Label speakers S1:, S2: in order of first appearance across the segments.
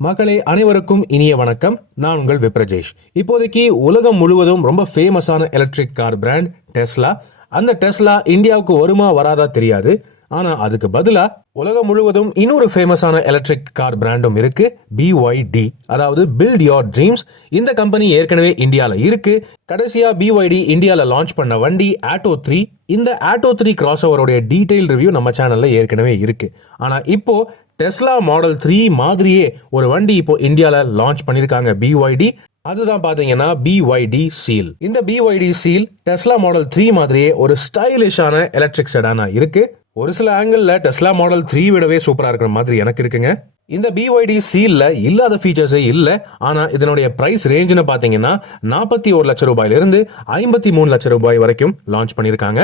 S1: மக்களே அனைவருக்கும் இனிய வணக்கம். நான் உங்கள் விப்ரஜேஷ். இப்போதைக்கு உலகம் முழுவதும் ரொம்ப ஃபேமஸான எலக்ட்ரிக் கார் பிராண்ட் டெஸ்லா அந்த டெஸ்லா இந்தியாவுக்கு வருமா வராதா தெரியாது. ஆனால் அதுக்கு பதிலாக உலகம் முழுவதும் இன்னொரு ஃபேமஸான எலக்ட்ரிக் கார் பிராண்டும் இருக்கு பிஒய்டி அதாவது பில்ட் யோர் ட்ரீம்ஸ் இந்த கம்பெனி ஏற்கனவே இந்தியாவில் இருக்கு. கடைசியாக பிஒய்டி இந்தியாவில் லான்ச் பண்ண வண்டி ஆட்டோ த்ரீ இந்த ஆட்டோ த்ரீ கிராஸ் ஓவருடைய டீட்டெயில் ரிவ்யூ நம்ம சேனலில் ஏற்கனவே இருக்கு. ஆனால் இப்போ டெஸ்லா மாடல் த்ரீ மாதிரியே ஒரு வண்டி இப்போ இந்தியாவில் லான்ச் பண்ணியிருக்காங்க பிஒய்டி அதுதான் பார்த்தீங்கன்னா பிஒய்டி சீல் இந்த BYD seal Tesla model three மாதிரியே ஒரு ஸ்டைலிஷான எலக்ட்ரிக் செடானா இருக்கு. ஒரு சில ஆங்கிளில் டெஸ்லா மாடல் த்ரீ விடவே சூப்பராக இருக்கிற மாதிரி எனக்கு இருக்குங்க. இந்த பிஒய்டி சீலில் இல்லாத ஃபீச்சர்ஸே இல்லை. ஆனால் இதனுடைய ப்ரைஸ் ரேஞ்சுன்னு பார்த்தீங்கன்னா நாற்பத்தி ஒரு லட்சம் ரூபாயிலிருந்து ஐம்பத்தி மூணு லட்சம் ரூபாய் வரைக்கும் லான்ச் பண்ணியிருக்காங்க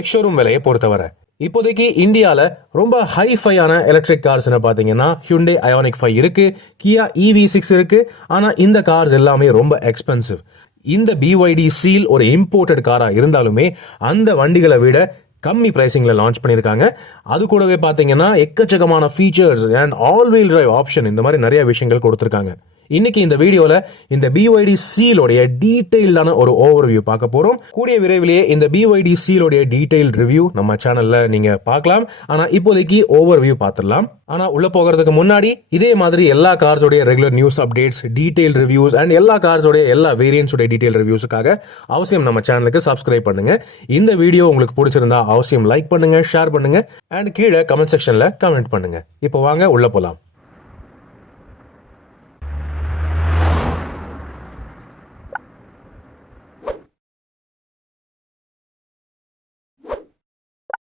S1: எக்ஷோரூம் விலையை பொறுத்தவரை. இப்போதைக்கு இந்தியாவில் ரொம்ப ஹைஃபையான எலக்ட்ரிக் கார்ஸ்னு பார்த்தீங்கன்னா ஹியூண்டே அயோனிக் ஃபைவ் இருக்குது கியா இவி சிக்ஸ் இருக்குது ஆனால் இந்த கார்ஸ் எல்லாமே ரொம்ப எக்ஸ்பென்சிவ் இந்த பிஒய்டி சீல் ஒரு இம்போர்ட்டட் காராக இருந்தாலுமே அந்த வண்டிகளை விட கம்மி ப்ரைஸிங்கில் லான்ச் பண்ணியிருக்காங்க அது கூடவே பார்த்தீங்கன்னா எக்கச்சக்கமான features and all wheel drive option இந்த மாதிரி நிறைய விஷயங்கள் கொடுத்துருக்காங்க. இன்னைக்கு இந்த வீடியோவில் இந்த பிஒய்டி சீலோடைய டீட்டெயில்டான ஒரு ஓவர் வியூ பார்க்க போகிறோம் கூடிய விரைவிலேயே இந்த பிஒய்டி சீலோடைய டீட்டெயில் ரிவ்யூ நம்ம சேனலில் நீங்கள் பார்க்கலாம். ஆனால் இப்போதைக்கு ஓவர் வியூ பார்த்துடலாம். ஆனால் உள்ளே போகிறதுக்கு முன்னாடி இதே மாதிரி எல்லா கார்ஸோடைய regular news updates detail reviews and எல்லா கார்ஸோடைய எல்லா வேரியன்ஸோடைய டீட்டெயில் ரிவ்யூஸுக்காக அவசியம் நம்ம சேனலுக்கு சப்ஸ்கிரைப் பண்ணுங்க. இந்த வீடியோ உங்களுக்கு பிடிச்சிருந்தா அவசியம் லைக் பண்ணுங்கள் ஷேர் பண்ணுங்கள் அண்ட் கீழே கமெண்ட் செக்ஷனில் கமெண்ட் பண்ணுங்கள் இப்போ வாங்க உள்ளே போகலாம்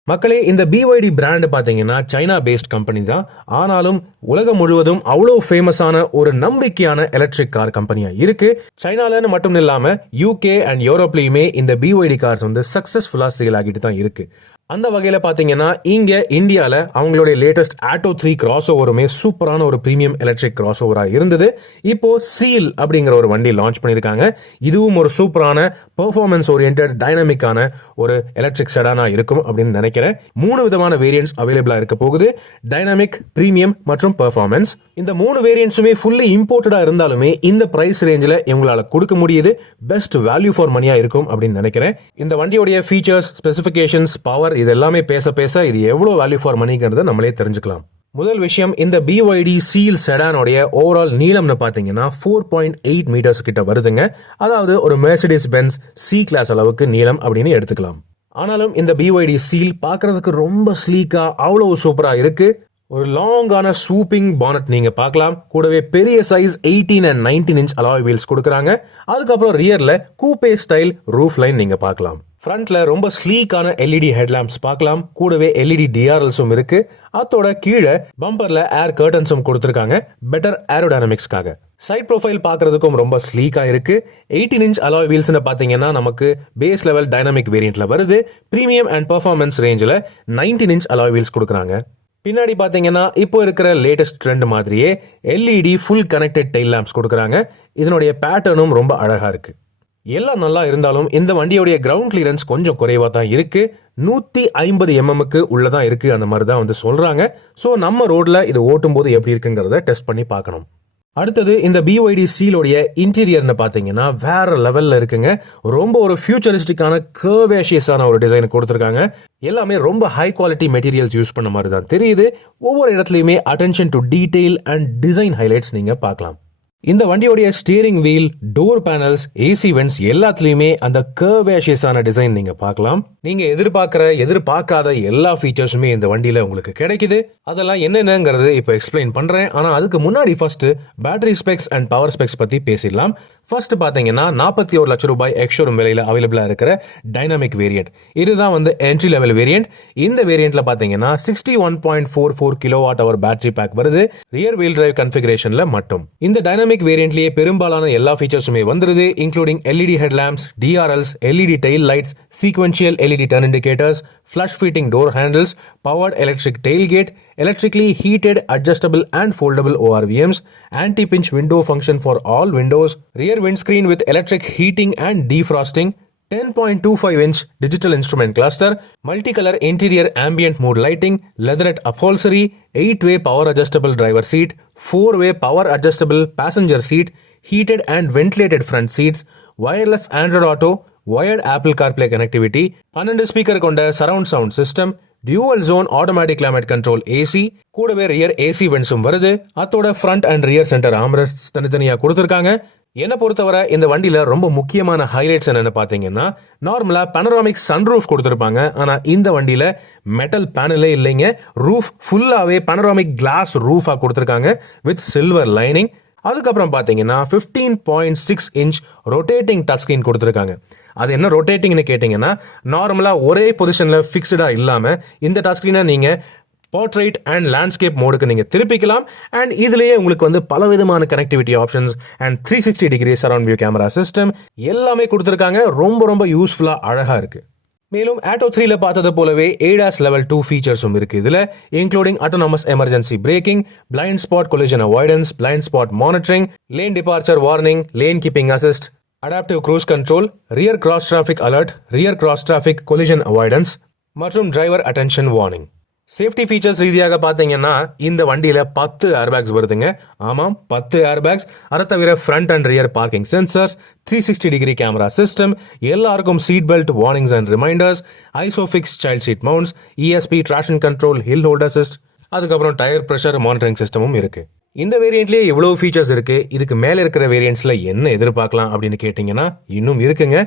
S1: மக்களே இந்த பிஒய்டி பிராண்ட் பார்த்தீங்கன்னா சைனா பேஸ்ட் கம்பெனி தான். ஆனாலும் உலகம் முழுவதும் அவ்வளோ ஃபேமஸான ஒரு நம்பிக்கையான எலக்ட்ரிக் கார் கம்பெனியா இருக்கு. சைனாலன்னு மட்டும் இல்லாமல் யூகே அண்ட் யூரோப்லேயுமே இந்த பிஒய்டி கார்ஸ் வந்து சக்ஸஸ்ஃபுல்லாக சேல் ஆகிட்டு தான் இருக்கு. அந்த வகையில் பார்த்தீங்கன்னா இங்கே இந்தியாவில் அவங்களுடைய லேட்டஸ்ட் ஆட்டோ த்ரீ கிராஸ் ஓவருமே சூப்பரான ஒரு ப்ரீமியம் எலக்ட்ரிக் கிராஸ் ஓவராக இருந்தது. இப்போது சீல் அப்படிங்கிற ஒரு வண்டி லான்ச் பண்ணியிருக்காங்க. இதுவும் ஒரு சூப்பரான பெர்ஃபார்மன்ஸ் ஓரியன்ட் டைனமிக்கான ஒரு எலக்ட்ரிக் செடானாக இருக்கும் அப்படின்னு நினைக்கிறேன். மூணு விதமான வேரியன்ட்ஸ் அவைலபிளாக இருக்க போகுது. டைனமிக் ப்ரீமியம் மற்றும் பெர்ஃபார்மன்ஸ் இந்த மூணு வேரியன்ட்ஸுமே ஃபுல்லி இம்போர்ட்டடாக இருந்தாலுமே இந்த ப்ரைஸ் ரேஞ்சில் இவங்களால் கொடுக்க முடியுது. பெஸ்ட் வேல்யூ ஃபார் மணியாக இருக்கும் அப்படின்னு நினைக்கிறேன். இந்த வண்டியோடைய ஃபீச்சர்ஸ் ஸ்பெசிஃபிகேஷன்ஸ் பவர் இது எல்லாமே பேச பேச இது எவ்வளோ வேல்யூ ஃபார் மணிங்கிறத நம்மளே தெரிஞ்சுக்கலாம். முதல் விஷயம் இந்த பிஒய்டி சீல் செடானோடைய ஓவரால் நீளம்னு பார்த்தீங்கன்னா ஃபோர் பாயிண்ட் எயிட் மீட்டர்ஸ் கிட்ட வருதுங்க. அதாவது ஒரு மெர்சிடிஸ் பென்ஸ் சி கிளாஸ் அளவுக்கு நீளம் அப்படின்னு எடுத்துக்கலாம். ஆனாலும் இந்த பிஒய்டி சீல் பார்க்கறதுக்கு ரொம்ப ஸ்லீக்கா அவ்வளோ சூப்பரா இருக்கு. ஒரு லாங்கான சூப்பிங் பானட் நீங்க பார்க்கலாம். கூடவே பெரிய size eighteen and nineteen inch alloy wheels கொடுக்குறாங்க. அதுக்கப்புறம் ரியர்ல கூப்பே ஸ்டைல் ரூஃப் லைன் நீங்க பார்க்கலாம். ஃப்ரண்ட்ல ரொம்ப ஸ்லீக்கான எல்இடி ஹெட்லாம்ப்ஸ் பார்க்கலாம். கூடவே எல்இடி டிஆர்எல்ஸும் இருக்கு. அதோட கீழே பம்பர்ல ஏர் கர்டன்ஸும் கொடுத்துருக்காங்க. பெட்டர் ஏரோடைனமிக்ஸ்க்காக சைட் ப்ரொஃபைல் பார்க்கறதுக்கும் ரொம்ப ஸ்லீக்காக இருக்குது எயிட்டீன் இன்ச் அலாய் வீல்ஸ்னு பார்த்தீங்கன்னா நமக்கு பேஸ் லெவல் டைனமிக் வேரியண்ட்டில் வருது. ப்ரீமியம் அண்ட் பர்ஃபார்மன்ஸ் ரேஞ்சில் நைன்டீன் இன்ச் அலாய் வீல்ஸ் கொடுக்குறாங்க. பின்னாடி பார்த்தீங்கன்னா இப்போ இருக்கிற லேட்டஸ்ட் ட்ரெண்ட் மாதிரியே LED full connected tail lamps கொடுக்குறாங்க. இதனுடைய பேட்டர்னும் ரொம்ப அழகாக இருக்குது எல்லாம் நல்லா இருந்தாலும் இந்த வண்டியோடைய கிரவுண்ட் கிளியரன்ஸ் கொஞ்சம் குறைவாக தான் இருக்குது நூற்றி ஐம்பது எம்எம்க்கு உள்ளதான் இருக்குது அந்த மாதிரி தான் வந்து சொல்கிறாங்க ஸோ நம்ம ரோட்டில் இது ஓட்டும் போது எப்படி இருக்குங்கிறத டெஸ்ட் பண்ணி பார்க்கணும். அடுத்தது இந்த பிஒய்டி சீலோடைய இன்டீரியர்னு பார்த்தீங்கன்னா வேற லெவலில் இருக்குங்க. ரொம்ப ஒரு ஃபியூச்சரிஸ்டிக்கான கர்வேஷியஸான ஒரு டிசைன் கொடுத்துருக்காங்க. எல்லாமே ரொம்ப ஹை குவாலிட்டி மெட்டீரியல்ஸ் யூஸ் பண்ண மாதிரி தான் தெரியுது. ஒவ்வொரு இடத்துலையுமே attention to detail and design highlights நீங்கள் பார்க்கலாம். இந்த வண்டியோடைய steering wheel door panels AC vents எல்லாத்துலயுமே அந்த கர்வேஷியஸான டிசைன் நீங்க பார்க்கலாம். நீங்க எதிர்பார்க்கிற எதிர்பார்க்காத எல்லா ஃபீச்சர்ஸுமே இந்த வண்டியில உங்களுக்கு கிடைக்குது. அதெல்லாம் என்னென்னங்கிறது இப்போ எக்ஸ்பிளைன் பண்றேன். ஆனா அதுக்கு முன்னாடி first battery specs and power specs பத்தி பேசிடலாம். ஃபர்ஸ்ட் பாத்தீங்கன்னா நாற்பத்தி ஒரு லட்சம் ரூபாய் எக்ஷோரூம் விலையில அவைலபிளா இருக்கிற டைனாமிக் வேரியன்ட் இதுதான் வந்து என்ட்ரி லெவல் வேரியன்ட் இந்த வேரியன்ட்ல பாத்தீங்கன்னா sixty one point four four kilowatt hour battery pack வருது. ரியர் வீல் டிரைவ் கன்ஃபிகரேஷன்ல மட்டும். இந்த டைனாமிக் வேரியன்ட்லயே பெரும்பாலான எல்லா ஃபீச்சர்ஸுமே வந்துருது including LED headlamps DRLs LED tail lights sequential LED turn indicators flush fitting door handles powered electric tailgate electrically heated, adjustable and foldable ORVMs, anti-pinch window function for all windows, rear windscreen with electric heating and defrosting, 10.25 inch digital instrument cluster, multicolor interior ambient mood lighting, leatherette upholstery, 8-way power adjustable driver seat, 4-way power adjustable passenger seat, heated and ventilated front seats, wireless Android Auto, wired Apple CarPlay connectivity, 12 speaker கொண்ட surround sound system dual zone automatic climate control AC கூடவே rear AC வென்ட்ஸும் வருது அத்தோட front and rear centre armrest தனித்தனியா கொடுத்துருக்காங்க என்னை பொறுத்தவரை இந்த வண்டியில் ரொம்ப முக்கியமான ஹைலைட்ஸ் என்னென்னு பார்த்தீங்கன்னா நார்மலாக பனராமிக் சன்ரூஃப் கொடுத்துருப்பாங்க. ஆனால் இந்த வண்டியில் மெட்டல் பேனலே இல்லைங்க. ரூஃப் ஃபுல்லாகவே பனராமிக் கிளாஸ் ரூஃபாக கொடுத்துருக்காங்க வித் சில்வர் லைனிங் அதுக்கப்புறம் பார்த்தீங்கன்னா fifteen point six inch rotating touch screen கொடுத்துருக்காங்க. அது என்ன ரொட்டேட்டிங்னு கேட்டிங்கன்னா நார்மலாக ஒரே பொசிஷனில் ஃபிக்ஸ்டாக இல்லாமல் இந்த டச் ஸ்க்ரீனை நீங்கள் போர்ட்ரேட் அண்ட் லேண்ட்ஸ்கேப் மோடுக்கு நீங்கள் திருப்பிக்கலாம். அண்ட் இதுலேயே உங்களுக்கு வந்து பலவிதமான connectivity options and three sixty degree surround view camera system எல்லாமே கொடுத்துருக்காங்க. ரொம்ப ரொம்ப யூஸ்ஃபுல்லாக அழகாக இருக்குது மேலும் ஆட்டோ த்ரீல பார்த்தது போலவே ஏடாஸ் லெவல் டூ ஃபீச்சர்ஸும் இருக்கு. இதுல including autonomous emergency braking blind spot collision avoidance blind spot monitoring lane departure warning lane keeping assist adaptive cruise control rear cross traffic alert rear cross traffic collision avoidance மற்றும் driver attention warning safety features ரீதியாக பார்த்தீங்கன்னா இந்த வண்டியில் பத்து airbags வருதுங்க. ஆமாம் பத்து airbags அதை தவிர front and rear parking sensors three sixty degree camera system எல்லாருக்கும் seat belt warnings and reminders ISOFIX child seat mounts ESP traction control hill holder assist அதுக்கப்புறம் டயர் ப்ரெஷர் மானிட்டரிங் சிஸ்டமும் இருக்குது இந்த வேரியண்ட்லயே எவ்வளோ ஃபீச்சர்ஸ் இருக்கு. இதுக்கு மேல இருக்கிற வேரியண்ட்ஸ்ல என்ன எதிர்பார்க்கலாம் அப்படின்னு கேட்டீங்கன்னா இன்னும் இருக்குங்க.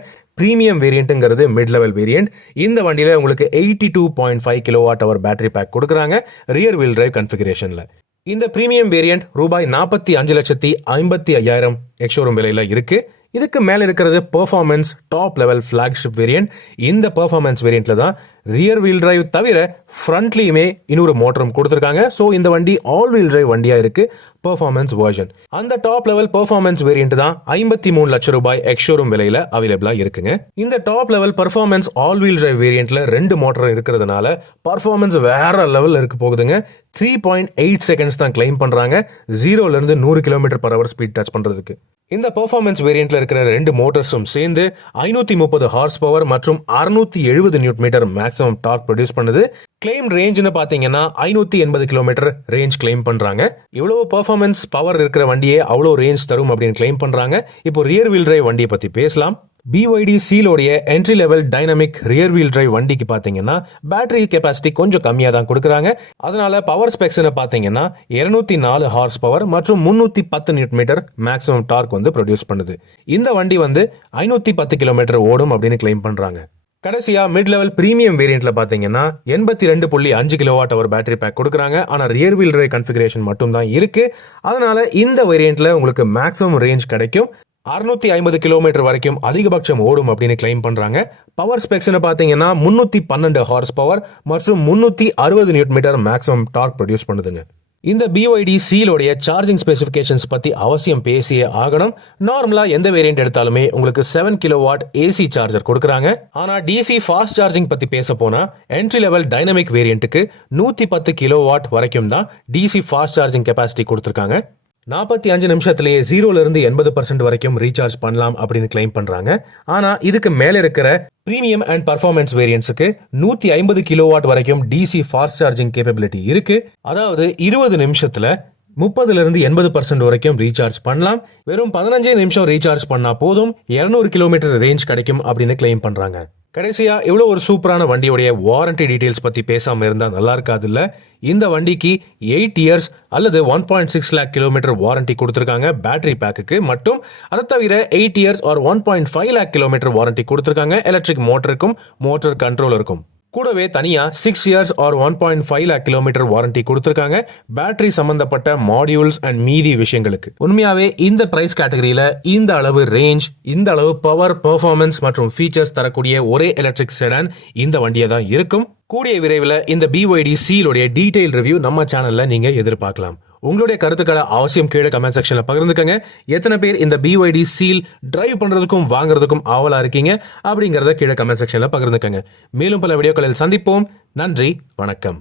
S1: ப்ரீமியம் வேரியண்ட்டுங்கிறது மிட் லெவல் வேரியண்ட் இந்த வண்டியில உங்களுக்கு eighty two point five kilowatt hour battery pack கொடுக்குறாங்க ரியர் வீல் டிரைவ் கன்ஃபிகரேஷன்ல இந்த ப்ரீமியம் வேரியண்ட் ரூபாய் நாற்பத்தி அஞ்சு லட்சத்தி ஐம்பத்தி ஐயாயிரம் எக்ஷோரூம் விலையில இருக்கு. இதுக்கு மேலே இருக்கிறது performance top level flagship variant இந்த பர்ஃபார்மன்ஸ் வேரியண்ட்ல தான் ரியர் வீல் டிரைவ் தவிர ஃப்ரண்ட்லேயுமே இன்னொரு மோட்டரும் கொடுத்துருக்காங்க. ஸோ இந்த வண்டி ஆல் வீல் டிரைவ் வண்டியாக இருக்கு. பர்ஃபார்மன்ஸ் வேர்ஷன் அந்த டாப் லெவல் பர்ஃபார்மன்ஸ் வேரியண்ட் தான் ஐம்பத்தி மூணு லட்சம் ரூபாய் எக்ஷோரூம் விலையில அவைலபிளாக இருக்குங்க. இந்த top level performance all wheel drive வேரியண்ட்ல ரெண்டு மோட்டர் இருக்கிறதுனால பர்ஃபார்மன்ஸ் வேற லெவல் இருக்க போகுதுங்க. த்ரீ பாயிண்ட் எயிட் செகண்ட்ஸ் தான் கிளைம் பண்ணுறாங்க ஜீரோல இருந்து நூறு kilometre per hour speed touch பண்ணுறதுக்கு இந்த பெர்ஃபார்மன்ஸ் வேரியண்ட்ல இருக்கிற ரெண்டு மோட்டர்ஸும் சேர்ந்து ஐநூத்தி முப்பது ஹார்ஸ் பவர் மற்றும் அறுநூத்தி எழுபது newton metre maximum torque produce பண்ணுது. கிளைம் ரேஞ்ச்னு பாத்தீங்கன்னா ஐநூத்தி எண்பது கிலோமீட்டர் ரேஞ்ச் கிளைம் பண்றாங்க. இவ்வளவு பெர்ஃபார்மன்ஸ் பவர் இருக்கிற வண்டியே அவ்வளோ ரேஞ்ச் தரும் அப்படின்னு கிளைம் பண்றாங்க. இப்போ ரியர் வீல் டிரைவ் வண்டியை பத்தி பேசலாம். BYD சீலோடைய entry level dynamic rear wheel drive வண்டிக்கு பார்த்தீங்கன்னா பேட்டரி கெப்பாசிட்டி கொஞ்சம் கம்மியாக தான் கொடுக்குறாங்க. அதனால பவர் ஸ்பெக்ஸ்னு பார்த்தீங்கன்னா இருநூத்தி நாலு ஹார்ஸ் பவர் மற்றும் முந்நூற்றி பத்து நியூட் மீட்டர் மேக்ஸிமம் டார்க் வந்து ப்ரொடியூஸ் பண்ணுது. இந்த வண்டி வந்து ஐநூற்றி பத்து கிலோமீட்டர் ஓடும் அப்படின்னு கிளைம் பண்ணுறாங்க கடைசியா மிட் லெவல் பிரீமியம் வேரியண்ட்ல பாத்தீங்கன்னா எண்பத்தி ரெண்டு புள்ளி அஞ்சு கிலோவாட் அவர் பேட்டரி பேக் கொடுக்குறாங்க. ஆனா ரியர் வீல் டிரைவ் கன்ஃபிகரேஷன் மட்டும் தான் இருக்கு. அதனால இந்த வேரியண்ட்ல உங்களுக்கு மேக்ஸிமம் ரேஞ்ச் கிடைக்கும். அறுநூத்தி ஐம்பது கிலோமீட்டர் வரைக்கும் அதிகபட்சம் ஓடும் அப்படின்னு கிளைம் பண்றாங்க. பவர் ஸ்பெக்ஸ்னு பார்த்தீங்கன்னா முன்னூத்தி பன்னெண்டு ஹார்ஸ் பவர் மற்றும் முன்னூத்தி அறுபது newton metre maximum torque produce பண்ணுதுங்க. இந்த பிஒய்டி சீலோடைய சார்ஜிங் ஸ்பெசிஃபிகேஷன்ஸ் பற்றி அவசியம் பேசியே ஆகணும். நார்மலாக எந்த வேரியண்ட் எடுத்தாலுமே உங்களுக்கு seven kilo watt AC charger கொடுக்குறாங்க. ஆனால் டிசி ஃபாஸ்ட் சார்ஜிங் பற்றி பேச போனால் என்ட்ரி லெவல் டைனமிக் வேரியண்ட்டுக்கு நூற்றி பத்து கிலோ வாட் வரைக்கும் தான் டிசி ஃபாஸ்ட் சார்ஜிங் கெப்பாசிட்டி கொடுத்துருக்காங்க. நாற்பத்தி அஞ்சு நிமிஷத்துலேயே ஜீரோலேருந்து எண்பது பர்சன்ட் வரைக்கும் ரீசார்ஜ் பண்ணலாம் அப்படின்னு கிளைம் பண்ணுறாங்க ஆனால் இதுக்கு மேலே இருக்கிற ப்ரீமியம் அண்ட் பர்ஃபார்மன்ஸ் வேரியன்ஸுக்கு நூற்றி ஐம்பது கிலோவாட் வரைக்கும் டிசி ஃபாஸ்ட் சார்ஜிங் கேப்பபிலிட்டி இருக்குது அதாவது இருபது நிமிஷத்தில் முப்பதுலேருந்து எண்பது பர்சன்ட் வரைக்கும் ரீசார்ஜ் பண்ணலாம். வெறும் பதினஞ்சே நிமிஷம் ரீசார்ஜ் பண்ணால் போதும். இரநூறு கிலோமீட்டர் ரேஞ்ச் கிடைக்கும் அப்படின்னு கிளைம் பண்ணுறாங்க கடைசியாக இவ்வளோ ஒரு சூப்பரான வண்டியுடைய வாரண்டி டீட்டெயில்ஸ் பற்றி பேசாமல் இருந்தால் நல்லா இருக்காது இல்லை இந்த வண்டிக்கு எயிட் இயர்ஸ் அல்லது one point six lakh kilometre warranty கொடுத்துருக்காங்க பேட்டரி பேக்குக்கு மட்டும் அதை தவிர eight years or one point five lakh kilometre warranty கொடுத்துருக்காங்க எலக்ட்ரிக் மோட்டருக்கும் மோட்டர் கண்ட்ரோலருக்கும் கூடவே தனியாக six years or one point five lakh kilometre warranty கொடுத்துருக்காங்க. பேட்டரி சம்பந்தப்பட்ட மாடியூல்ஸ் அண்ட் மீதி விஷயங்களுக்கு. உண்மையாகவே இந்த ப்ரைஸ் கேட்டகரியில் இந்த அளவு ரேஞ்ச் இந்த அளவு பவர் பெர்ஃபார்மன்ஸ் மற்றும் ஃபீச்சர்ஸ் தரக்கூடிய ஒரே எலக்ட்ரிக் செடான் இந்த வண்டியை தான் இருக்கும். கூடிய விரைவில் இந்த பிஒய்டி சீலுடைய டீட்டெயில் ரிவ்யூ நம்ம சேனலில் நீங்கள் எதிர்பார்க்கலாம். உங்களுடைய கருத்துக்களை அவசியம் கீழே கமெண்ட் செக்ஷனில் பகிர்ந்துக்கங்க. எத்தனை பேர் இந்த பிஒய்டி சீல் டிரைவ் பண்ணுறதுக்கும் வாங்குறதுக்கும் ஆவலாக இருக்கீங்க அப்படிங்கிறத கீழே கமெண்ட் செக்ஷனில் பகிர்ந்துக்கங்க. மேலும் பல வீடியோக்களில் சந்திப்போம். நன்றி வணக்கம்.